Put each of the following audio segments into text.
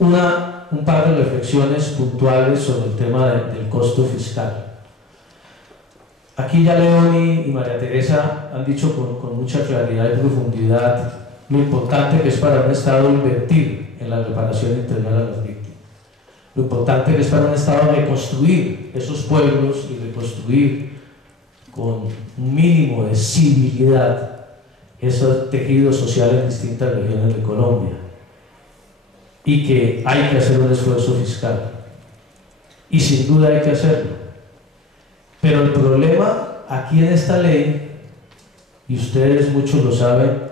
un par de reflexiones puntuales sobre el tema del costo fiscal. Aquí ya León y María Teresa han dicho con mucha claridad y profundidad lo importante que es para un Estado invertir en la reparación integral a las víctimas. Lo importante que es para un Estado reconstruir esos pueblos y reconstruir con un mínimo de civilidad esos tejidos sociales en distintas regiones de Colombia, y que hay que hacer un esfuerzo fiscal, y sin duda hay que hacerlo. Pero el problema aquí en esta ley, y ustedes muchos lo saben,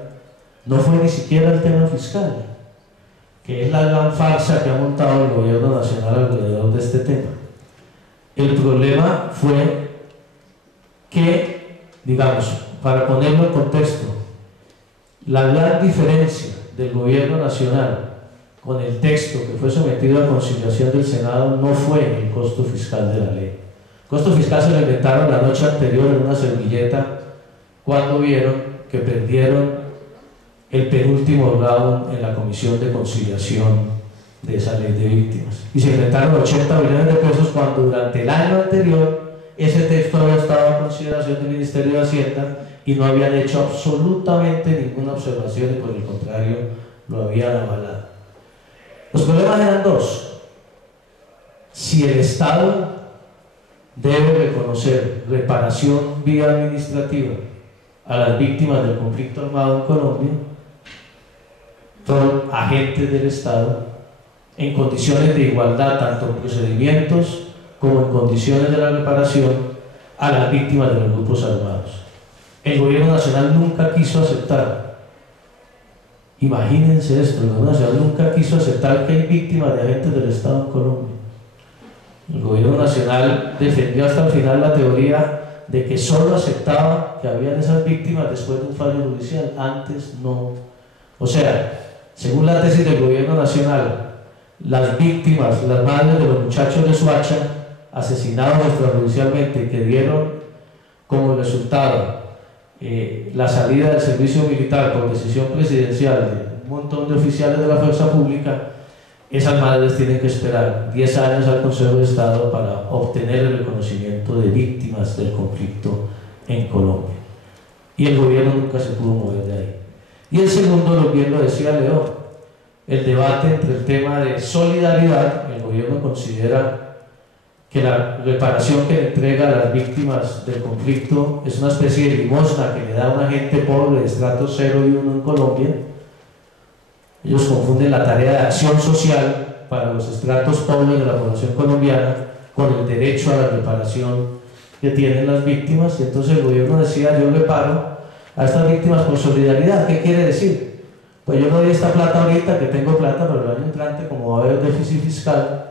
no fue ni siquiera el tema fiscal, que es la gran farsa que ha montado el gobierno nacional alrededor de este tema. El problema fue que, digamos, para ponerlo en contexto, la gran diferencia del gobierno nacional con el texto que fue sometido a conciliación del Senado no fue el costo fiscal de la ley. El costo fiscal se lo inventaron la noche anterior en una servilleta cuando vieron que perdieron el penúltimo round en la comisión de conciliación de esa ley de víctimas. Y se inventaron 80 millones de pesos cuando durante el año anterior ese texto había estado a consideración del Ministerio de Hacienda y no habían hecho absolutamente ninguna observación y por el contrario lo habían avalado. Los problemas eran dos: si el Estado debe reconocer reparación vía administrativa a las víctimas del conflicto armado en Colombia, son agentes del Estado en condiciones de igualdad, tanto en procedimientos como en condiciones de la reparación a las víctimas de los grupos armados. El gobierno nacional nunca quiso aceptar, imagínense esto, el gobierno nacional nunca quiso aceptar que hay víctimas de agentes del Estado en Colombia. El gobierno nacional defendió hasta el final la teoría de que solo aceptaba que habían esas víctimas después de un fallo judicial, antes no. O sea, según la tesis del gobierno nacional, las víctimas, las madres de los muchachos de Soacha, asesinados extrajudicialmente, que dieron como resultado la salida del servicio militar por decisión presidencial de un montón de oficiales de la fuerza pública, esas madres tienen que esperar 10 años al Consejo de Estado para obtener el reconocimiento de víctimas del conflicto en Colombia. Y el gobierno nunca se pudo mover de ahí. Y el segundo, lo bien lo decía León, el debate entre el tema de solidaridad. El gobierno considera que la reparación que le entrega a las víctimas del conflicto es una especie de limosna que le da a una gente pobre de estratos 0 y 1 en Colombia. Ellos confunden la tarea de acción social para los estratos pobres de la población colombiana con el derecho a la reparación que tienen las víctimas, y entonces el gobierno decía: yo reparo a estas víctimas por solidaridad. ¿Qué quiere decir? Pues yo no doy esta plata ahorita, que tengo plata, pero el año entrante, como va a haber déficit fiscal,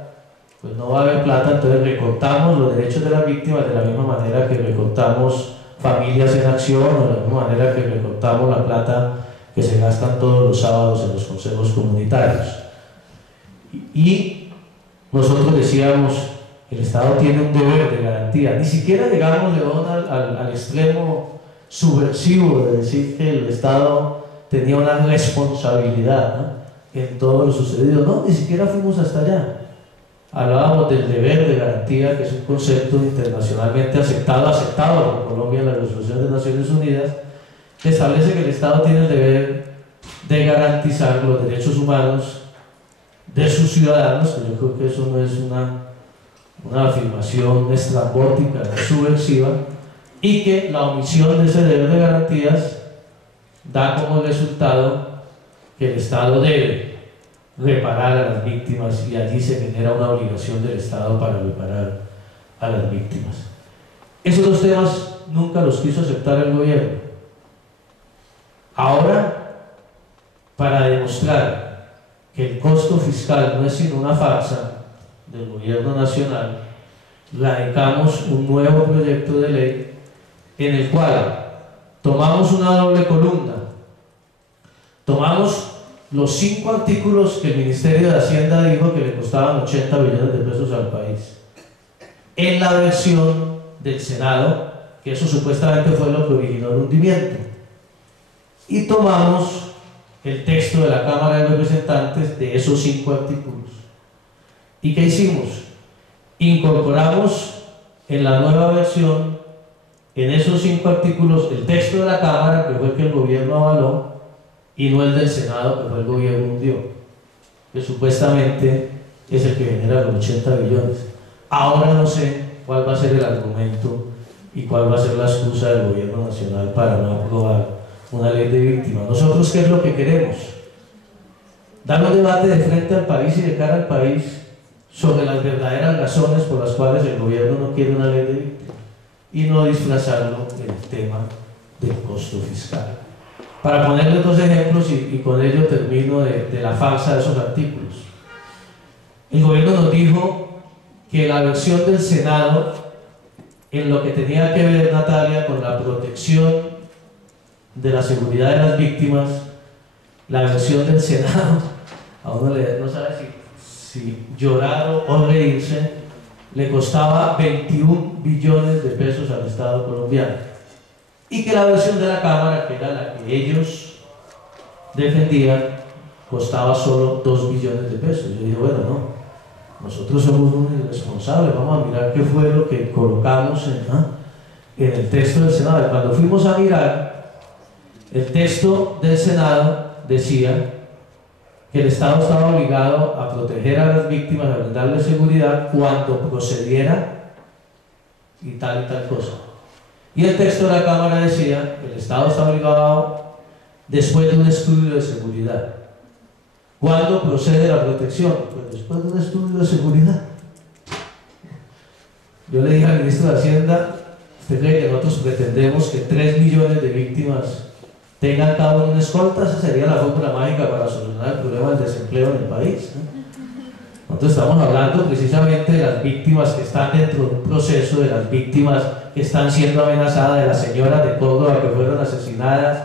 pues no va a haber plata, entonces recortamos los derechos de las víctimas de la misma manera que recortamos Familias en Acción, o de la misma manera que recortamos la plata que se gastan todos los sábados en los consejos comunitarios. Y nosotros decíamos, el Estado tiene un deber de garantía. Ni siquiera llegamos, León, al extremo subversivo de decir que el Estado tenía una responsabilidad, ¿no?, en todo lo sucedido. No, ni siquiera fuimos hasta allá. Hablábamos del deber de garantía, que es un concepto internacionalmente aceptado por Colombia en la Resolución de Naciones Unidas, que establece que el Estado tiene el deber de garantizar los derechos humanos de sus ciudadanos, que yo creo que eso no es una afirmación estrambótica, subversiva, y que la omisión de ese deber de garantías da como resultado que el Estado debe reparar a las víctimas, y allí se genera una obligación del Estado para reparar a las víctimas. Esos dos temas nunca los quiso aceptar el gobierno. Ahora, para demostrar que el costo fiscal no es sino una farsa del gobierno nacional, radicamos un nuevo proyecto de ley en el cual tomamos una doble columna, tomamos los 5 artículos que el Ministerio de Hacienda dijo que le costaban 80 billones de pesos al país, en la versión del Senado, que eso supuestamente fue lo que originó el hundimiento, y tomamos el texto de la Cámara de Representantes de esos 5 artículos. ¿Y qué hicimos? Incorporamos en la nueva versión, en esos 5 artículos, el texto de la Cámara, que fue el que el gobierno avaló, y no el del Senado, que fue el gobierno hundió, que supuestamente es el que genera los 80 billones. Ahora no sé cuál va a ser el argumento y cuál va a ser la excusa del gobierno nacional para no aprobar una ley de víctimas. Nosotros, ¿qué es lo que queremos? Dar un debate de frente al país y de cara al país sobre las verdaderas razones por las cuales el gobierno no quiere una ley de víctimas y no disfrazarlo en el tema del costo fiscal. Para ponerles 2 ejemplos y con ello termino de la farsa de esos artículos. El gobierno nos dijo que la versión del Senado, en lo que tenía que ver, Natalia, con la protección de la seguridad de las víctimas, la versión del Senado, a uno no sabe si llorar o reírse, le costaba 21 billones de pesos al Estado colombiano, y que la versión de la Cámara, que era la que ellos defendían, costaba solo 2 billones de pesos. Yo dije, bueno, no, nosotros somos unos irresponsables, vamos a mirar qué fue lo que colocamos en el texto del Senado. Y cuando fuimos a mirar, el texto del Senado decía que el Estado estaba obligado a proteger a las víctimas, a brindarles seguridad cuando procediera y tal cosa. Y el texto de la Cámara decía que el Estado está obligado después de un estudio de seguridad. ¿Cuándo procede la protección? Pues después de un estudio de seguridad. Yo le dije al ministro de Hacienda, ¿usted cree que nosotros pretendemos que 3 millones de víctimas tengan cada uno una escolta? Esa sería la fórmula mágica para solucionar el problema del desempleo en el país, ¿no? Nosotros estamos hablando precisamente de las víctimas que están dentro de un proceso, de las víctimas que están siendo amenazadas, de las señoras de Córdoba que fueron asesinadas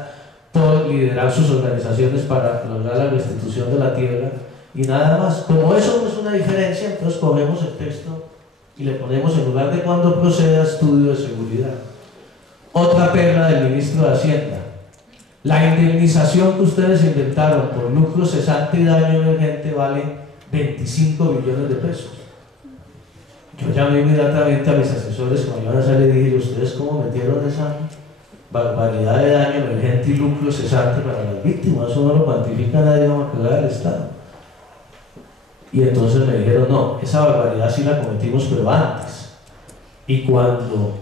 por liderar sus organizaciones para lograr la restitución de la tierra, y nada más. Como eso no es una diferencia, entonces cogemos el texto y le ponemos, en lugar de cuando proceda, estudio de seguridad. Otra perla del ministro de Hacienda: la indemnización que ustedes inventaron por lucro cesante y daño emergente vale 25 billones de pesos. Yo llamé inmediatamente a mis asesores cuando iban a salir y dije, ¿ustedes cómo metieron esa barbaridad de daño emergente y lucro cesante para las víctimas? Eso no lo cuantifica nadie, no va a pagar el Estado. Y entonces me dijeron, no, esa barbaridad sí la cometimos pero antes. Y cuando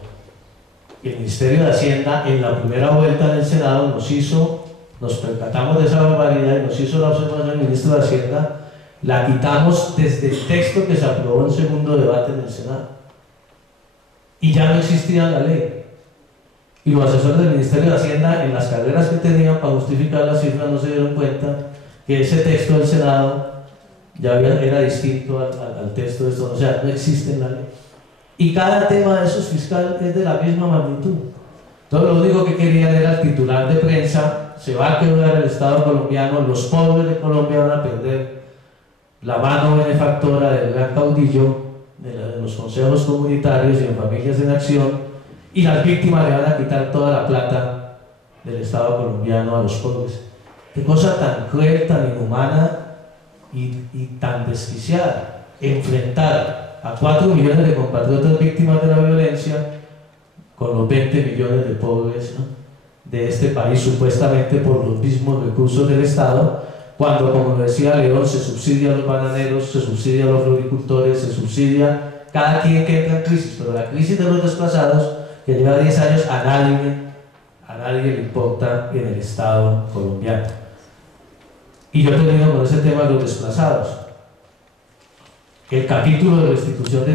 el Ministerio de Hacienda en la primera vuelta en el Senado nos percatamos de esa barbaridad y nos hizo la observación, el ministro de Hacienda, la quitamos desde el texto que se aprobó en segundo debate en el Senado. Y ya no existía la ley. Y los asesores del Ministerio de Hacienda, en las carreras que tenían para justificar las cifras, no se dieron cuenta que ese texto del Senado ya era distinto al texto de esto, o sea, no existe en la ley. Y cada tema de esos fiscal es de la misma magnitud. Entonces lo único que quería era el titular de prensa: se va a quebrar el Estado colombiano, los pobres de Colombia van a perder la mano benefactora del gran caudillo de los consejos comunitarios y en Familias en Acción, y las víctimas le van a quitar toda la plata del Estado colombiano a los pobres. Qué cosa tan cruel, tan inhumana y tan desquiciada, enfrentar a 4 millones de compatriotas víctimas de la violencia con los 20 millones de pobres, ¿no?, de este país, supuestamente por los mismos recursos del Estado, cuando, como lo decía León, se subsidia a los bananeros, se subsidia a los floricultores, se subsidia cada quien que entra en crisis. Pero la crisis de los desplazados, que lleva 10 años, a nadie le importa en el Estado colombiano. Y yo termino con ese tema de los desplazados. El capítulo de restitución de